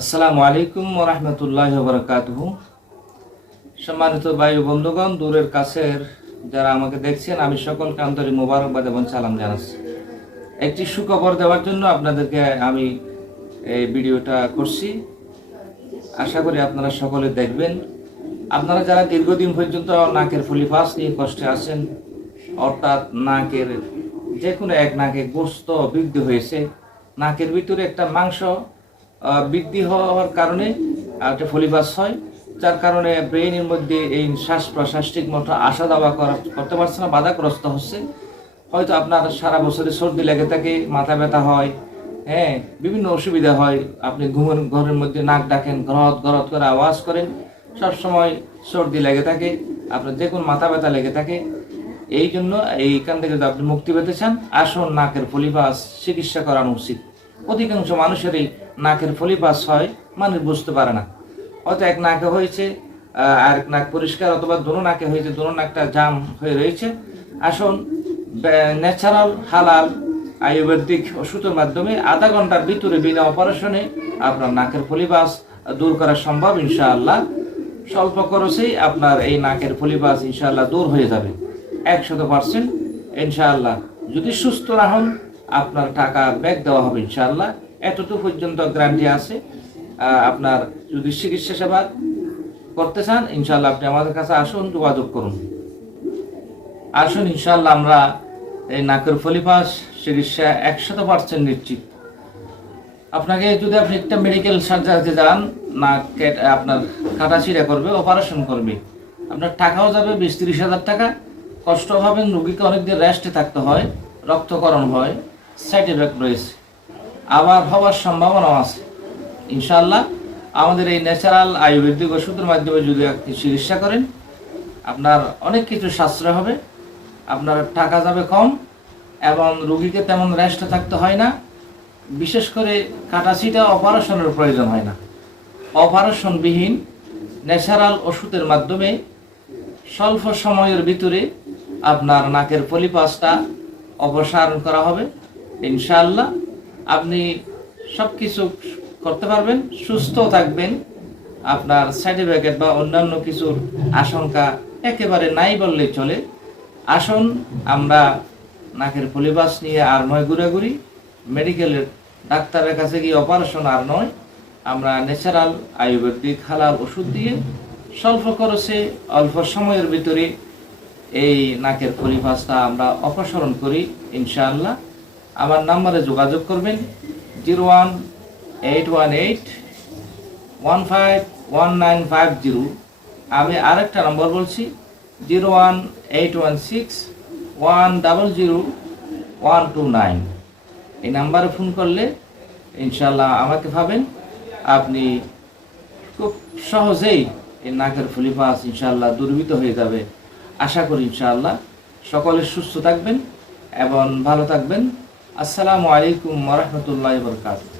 আসসালামু আলাইকুম ওয়া রাহমাতুল্লাহি ওয়া বারাকাতুহু। সম্মানিত ভাই ও বন্ধুগণ, দূরের কাছের যারা আমাকে দেখছেন, আমি সকলকে আন্তরিক মোবারকবাদ এবং সালাম জানাচ্ছি। একটি সুখবর দেওয়ার জন্য আপনাদেরকে আমি এই ভিডিওটা করছি। আশা করি আপনারা সকলে দেখবেন। আপনারা যারা দীর্ঘদিন পর্যন্ত নাকের ফলিফাস নিয়ে কষ্টে আছেন, অর্থাৎ নাকের যে কোনো এক নাকে গোস্ত বৃদ্ধি হয়েছে, নাকের ভিতরে একটা মাংস বৃদ্ধি হওয়ার কারণে একটা ফলিফাস হয়, যার কারণে ব্রেইনের মধ্যে এই শ্বাস প্রশ্বাস ঠিক মতো আসা যাওয়া করতে পারছে না, বাধাগ্রস্ত হচ্ছে। হয়তো আপনার সারা বছরে সর্দি লেগে থাকে, মাথা ব্যথা হয়, বিভিন্ন অসুবিধা হয়। আপনি ঘরের মধ্যে নাক ডাকেন, গরদ গরদ করে আওয়াজ করেন, সবসময় সর্দি লেগে থাকে, আপনার যে কোনো মাথা ব্যথা লেগে থাকে। এই জন্য এইখান থেকে যদি আপনি মুক্তি পেতে চান, আসুন নাকের ফলিফাস চিকিৎসা করানো উচিত। অধিকাংশ মানুষেরই নাকের ফলিফাস হয়, মানুষ বুঝতে পারে না। হয়তো এক নাকে হয়েছে, আর এক নাক পরিষ্কার, অথবা দোনো নাকে হয়েছে, দোনো নাকটা জাম হয়ে রয়েছে। আসুন ন্যাচারাল হালাল আয়ুর্বেদিক ওষুধের মাধ্যমে আধা ঘন্টার ভিতরে বিনা অপারেশনে আপনার নাকের ফলিফাস দূর করা সম্ভব ইনশাআল্লাহ। স্বল্প খরচেই আপনার এই নাকের ফলিফাস ইনশাআল্লাহ দূর হয়ে যাবে 100% ইনশাআল্লাহ। যদি সুস্থ না হন, আপনার টাকা ব্যাক দেওয়া হবে ইনশাআল্লাহ। এতটুকু পর্যন্ত গ্যারান্টি আছে। আপনার যদি চিকিৎসা সেবা করতে চান, ইনশাআল্লাহ আপনি আমাদের কাছে আসুন, যোগাযোগ করুন। আসুন ইনশাআল্লাহ, আমরা এই নাকের ফলিফাস চিকিৎসা 100% নিশ্চিত। আপনাকে যদি আপনি একটা মেডিকেল সার্জারিতে যান, নাক আপনার কাটাছিড়া করবে, অপারেশন করবে, আপনার টাকাও যাবে 20-30 হাজার টাকা, কষ্ট পাবেন, রোগীকে অনেকদিন রেস্টে থাকতে হয়, রক্তকরণ হয়, সাইড এফেক্ট রয়েছে, আবার হওয়ার সম্ভাবনাও আছে। ইনশাআল্লাহ আমাদের এই ন্যাচারাল আয়ুর্বেদিক ওষুধের মাধ্যমে যদি আপনি চিকিৎসা করেন, আপনার অনেক কিছু সাশ্রয় হবে, আপনার টাকা যাবে কম, এবং রোগীকে তেমন রেস্টে থাকতে হয় না। বিশেষ করে কাটাছিটা অপারেশনের প্রয়োজন হয় না। অপারেশনবিহীন ন্যাচারাল ওষুধের মাধ্যমে স্বল্প সময়ের ভিতরে আপনার নাকের ফলিফাসটা অপসারণ করা হবে ইনশাআল্লাহ। আপনি সব কিছু করতে পারবেন, সুস্থ থাকবেন, আপনার সাইড এফেক্ট বা অন্যান্য কিছুর আশঙ্কা একেবারে নাই বললেই চলে। আসুন, আমরা নাকের ফলিফাস নিয়ে আর নয় ঘুরাঘুরি, মেডিকেলের ডাক্তারের কাছে গিয়ে অপারেশন আর নয়, আমরা ন্যাচারাল আয়ুর্বেদিক হালাল ওষুধ দিয়ে স্বল্প খরচে অল্প সময়ের ভিতরে এই নাকের ফলিফাসটা আমরা অপসারণ করি ইনশাআল্লাহ। আমার নাম্বারে যোগাযোগ করবেন 01881151950। আমি আরেকটা নম্বর বলছি 01816100129। এই নাম্বারে ফোন করলে ইনশাআল্লাহ আমাকে পাবেন। আপনি খুব সহজেই এই নাকের ফলিফাস ইনশাআল্লাহ দূরীভূত হয়ে যাবে আশা করি ইনশাআল্লাহ। সকলে সুস্থ থাকবেন এবং ভালো থাকবেন। আসসালামু আলাইকুম ওয়া রাহমাতুল্লাহি ওয়া বারাকাতুহু।